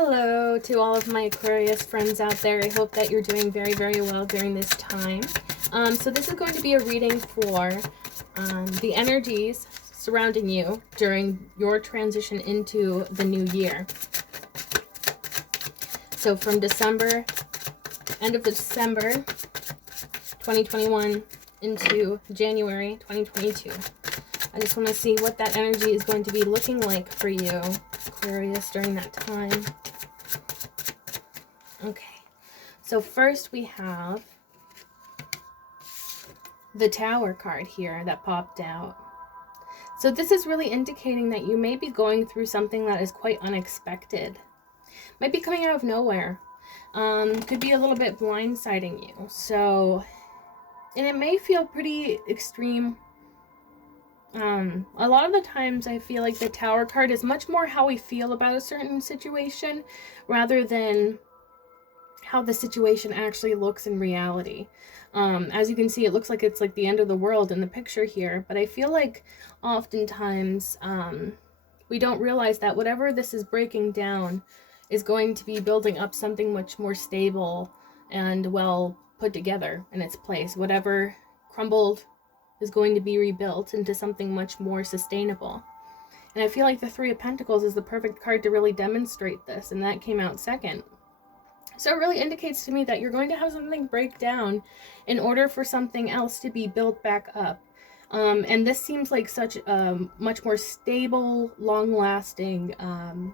Hello to all of my Aquarius friends out there. I hope that you're doing very, very well during this time. So this is going to be a reading for the energies surrounding you during your transition into the new year. So from December, end of December 2021 into January 2022. I just want to see what that energy is going to be looking like for you, Aquarius, during that time. Okay, so first we have the Tower card here that popped out. So this is really indicating that you may be going through something that is quite unexpected. Might be coming out of nowhere. Could be a little bit blindsiding you. So, and it may feel pretty extreme. A lot of the times I feel like the Tower card is much more how we feel about a certain situation rather than how the situation actually looks in reality. As you can see, it looks like it's like the end of the world in the picture here, but I feel like oftentimes we don't realize that whatever this is breaking down is going to be building up something much more stable and well put together in its place. Whatever crumbled is going to be rebuilt into something much more sustainable. And I feel like the Three of Pentacles is the perfect card to really demonstrate this, and that came out second. So it really indicates to me that you're going to have something break down in order for something else to be built back up. And this seems like such a much more stable, long-lasting,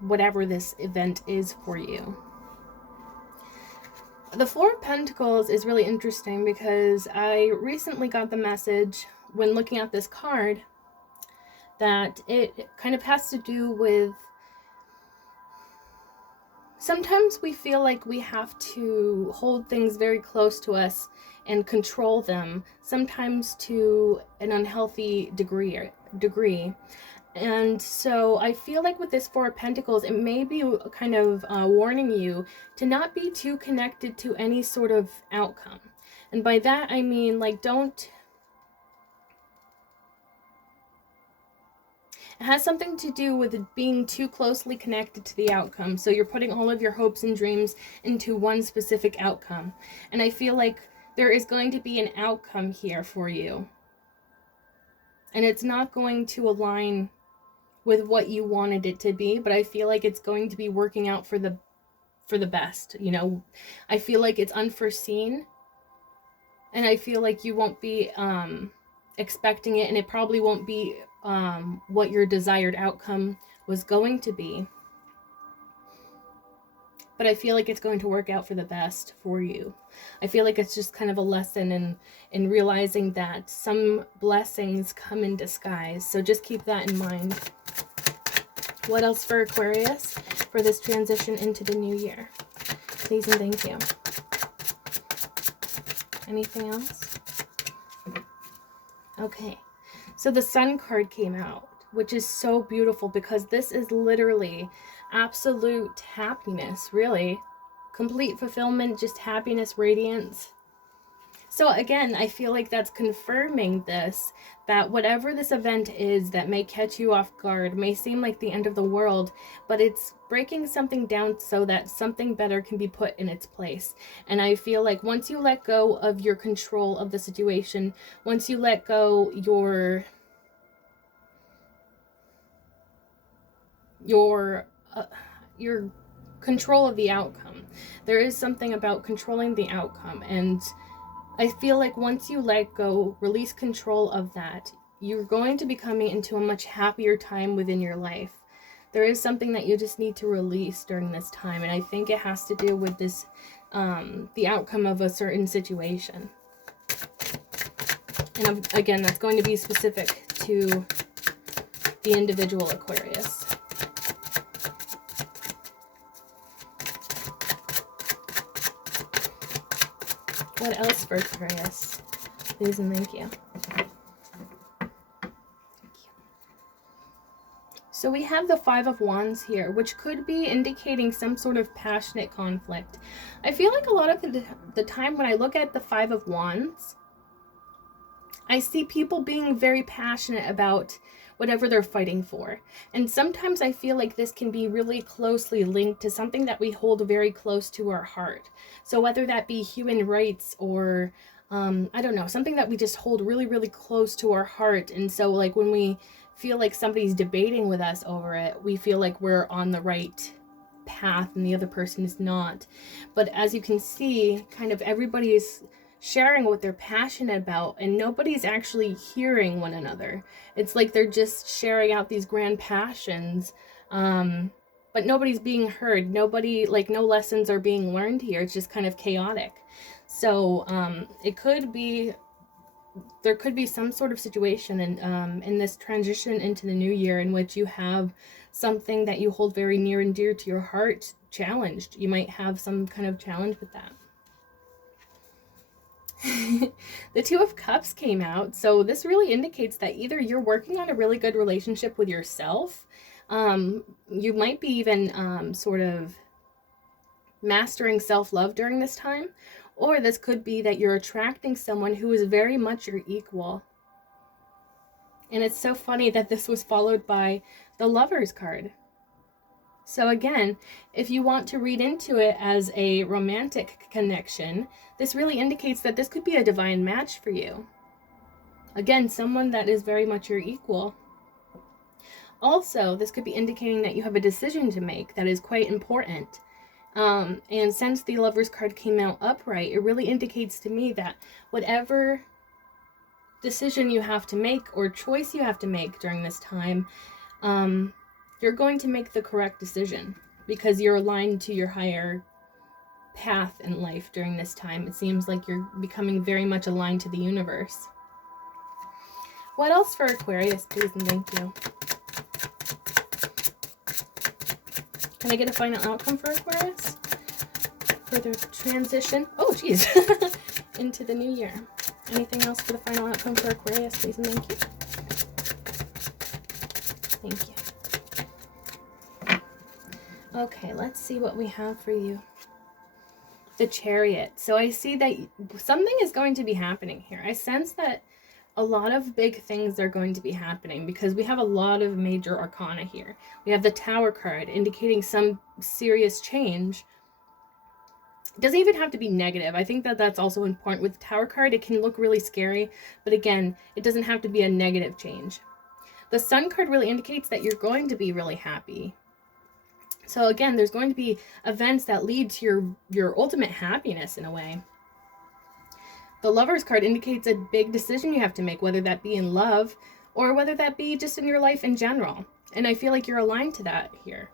whatever this event is for you. The Four of Pentacles is really interesting because I recently got the message when looking at this card that it kind of has to do with sometimes we feel like we have to hold things very close to us and control them, sometimes to an unhealthy degree. And so I feel like with this Four of Pentacles, it may be kind of warning you to not be too connected to any sort of outcome. And by that, I mean, like, don't... It has something to do with being too closely connected to the outcome. So you're putting all of your hopes and dreams into one specific outcome. And I feel like there is going to be an outcome here for you. And it's not going to align with what you wanted it to be, but I feel like it's going to be working out for the best. You know, I feel like it's unforeseen. And I feel like you won't be expecting it, and it probably won't be what your desired outcome was going to be. But I feel like it's going to work out for the best for you. I feel like it's just kind of a lesson in realizing that some blessings come in disguise. So just keep that in mind. What else for Aquarius for this transition into the new year? Please and thank you. Anything else? Okay. So the Sun card came out, which is so beautiful because this is literally absolute happiness, really. Complete fulfillment, just happiness, radiance. So again, I feel like that's confirming this, that whatever this event is that may catch you off guard, may seem like the end of the world, but it's breaking something down so that something better can be put in its place. And I feel like once you let go of your control of the situation, once you let go your control of the outcome, there is something about controlling the outcome, and I feel like once you let go, release control of that, you're going to be coming into a much happier time within your life. There is something that you just need to release during this time, and I think it has to do with this, the outcome of a certain situation. And again, that's going to be specific to the individual Aquarius. What else for Aquarius? Please and thank you. So we have the Five of Wands here, which could be indicating some sort of passionate conflict. I feel like a lot of the time when I look at the Five of Wands, I see people being very passionate about whatever they're fighting for. And sometimes I feel like this can be really closely linked to something that we hold very close to our heart. So whether that be human rights or I don't know, something that we just hold really, really close to our heart. And so like when we feel like somebody's debating with us over it, we feel like we're on the right path and the other person is not. But as you can see, kind of everybody's sharing what they're passionate about and nobody's actually hearing one another. It's like they're just sharing out these grand passions, but nobody's being heard. Nobody, like, no lessons are being learned here. It's just kind of chaotic. So it could be, there could be some sort of situation in this transition into the new year in which you have something that you hold very near and dear to your heart challenged. You might have some kind of challenge with that. The Two of Cups came out, so this really indicates that either you're working on a really good relationship with yourself, you might be even sort of mastering self-love during this time, or this could be that you're attracting someone who is very much your equal. And it's so funny that this was followed by the Lovers card. So again, if you want to read into it as a romantic connection, this really indicates that this could be a divine match for you. Again, someone that is very much your equal. Also, this could be indicating that you have a decision to make that is quite important. And since the Lovers card came out upright, it really indicates to me that whatever decision you have to make or choice you have to make during this time, you're going to make the correct decision because you're aligned to your higher path in life during this time. It seems like you're becoming very much aligned to the universe. What else for Aquarius, please and thank you? Can I get a final outcome for Aquarius? For the transition, oh geez, into the new year. Anything else for the final outcome for Aquarius, please and thank you? Thank you. Okay, let's see what we have for you. The Chariot. So I see that something is going to be happening here. I sense that a lot of big things are going to be happening because we have a lot of major arcana here. We have the Tower card indicating some serious change. It doesn't even have to be negative. I think that that's also important. With the Tower card, it can look really scary, but again, it doesn't have to be a negative change. The Sun card really indicates that you're going to be really happy. So again, there's going to be events that lead to your ultimate happiness in a way. The Lovers card indicates a big decision you have to make, whether that be in love or whether that be just in your life in general. And I feel like you're aligned to that here.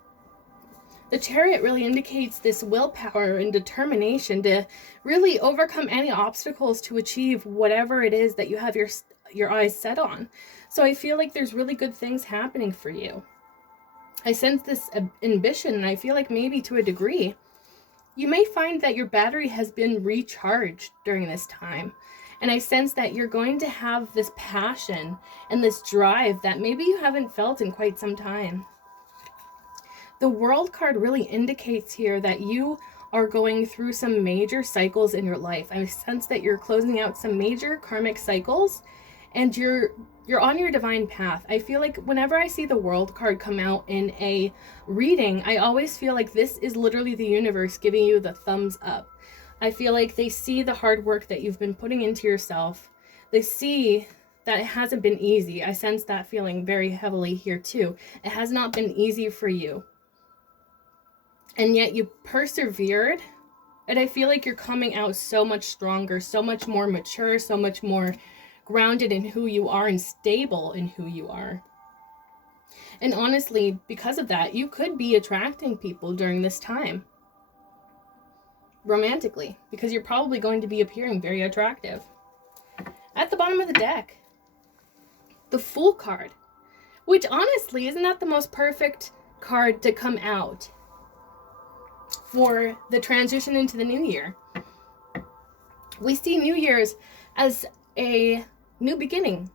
The Chariot really indicates this willpower and determination to really overcome any obstacles to achieve whatever it is that you have your eyes set on. So I feel like there's really good things happening for you. I sense this ambition, and I feel like maybe to a degree, you may find that your battery has been recharged during this time. And I sense that you're going to have this passion and this drive that maybe you haven't felt in quite some time. The World card really indicates here that you are going through some major cycles in your life. I sense that you're closing out some major karmic cycles and you're on your divine path. I feel like whenever I see the World card come out in a reading, I always feel like this is literally the universe giving you the thumbs up. I feel like they see the hard work that you've been putting into yourself. They see that it hasn't been easy. I sense that feeling very heavily here too. It has not been easy for you. And yet you persevered. And I feel like you're coming out so much stronger, so much more mature, so much more grounded in who you are and stable in who you are. And honestly, because of that, you could be attracting people during this time romantically, because you're probably going to be appearing very attractive. At the bottom of the deck, the Fool card, which honestly, isn't that the most perfect card to come out for the transition into the new year? We see New Year's as a new beginning.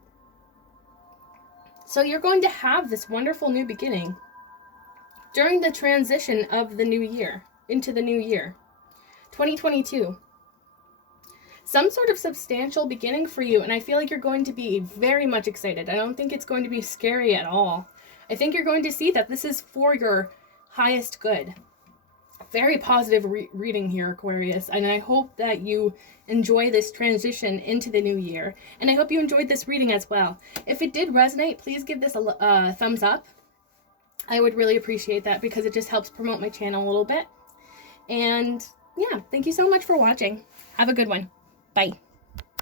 So you're going to have this wonderful new beginning during the transition of the new year into the new year, 2022. some sort of substantial beginning for you, and I feel like you're going to be very much excited. I don't think it's going to be scary at all. I think you're going to see that this is for your highest good. Very positive reading here, Aquarius, and I hope that you enjoy this transition into the new year, and I hope you enjoyed this reading as well. If it did resonate, please give this a thumbs up. I would really appreciate that because it just helps promote my channel a little bit. And yeah, thank you so much for watching. Have a good one. Bye.